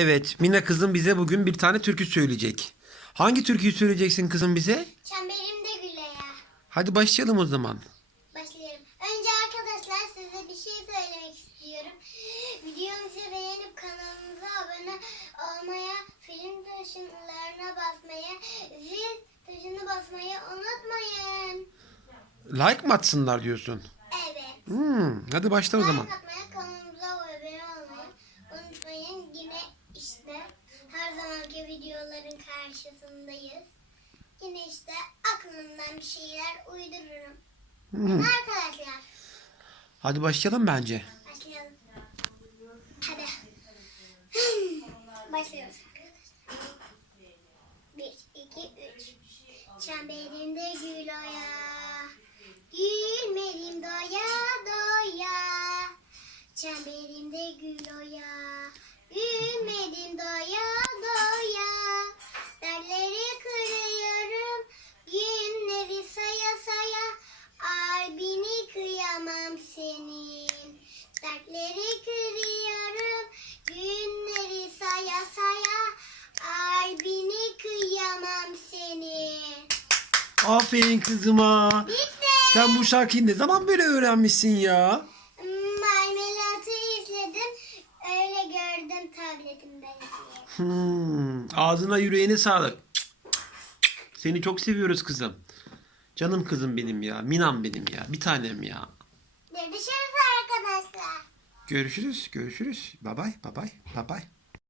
Evet, Mina kızım bize bugün bir tane türkü söyleyecek. Hangi türküyü söyleyeceksin kızım bize? Çemberimde güle ya. Hadi başlayalım o zaman. Başlayalım. Önce arkadaşlar size bir şey söylemek istiyorum. Videomuzu beğenip kanalımıza abone olmaya, film tuşlarına basmaya, zil tuşunu basmayı unutmayın. Like mı atsınlar diyorsun? Evet. Hmm, hadi başla o zaman. Like atmaya, kanalımıza abone olmayı unutmayın. Yine işte her zamanki videoların karşısındayız. Yine işte aklımdan bir şeyler uydururum. Hmm. Arkadaşlar Hadi başlayalım bence. başlayalım. Hadi. Başlıyoruz arkadaşlar. Bir, iki, üç. Çemberimde gül oya. Gülmedim doya doya. Çemberimde gül oya. Aferin kızıma. Bitti. Sen bu şarkıyı ne zaman böyle öğrenmişsin ya? Marmelatı izledim. Öyle gördüm tabletimden izledim. Hmm, ağzına yüreğine sağlık. Seni çok seviyoruz kızım. Canım kızım benim ya. Minam benim ya. Bir tanem ya. Görüşürüz arkadaşlar. Görüşürüz. Görüşürüz. Bye bye. Bye bye. Bye bye.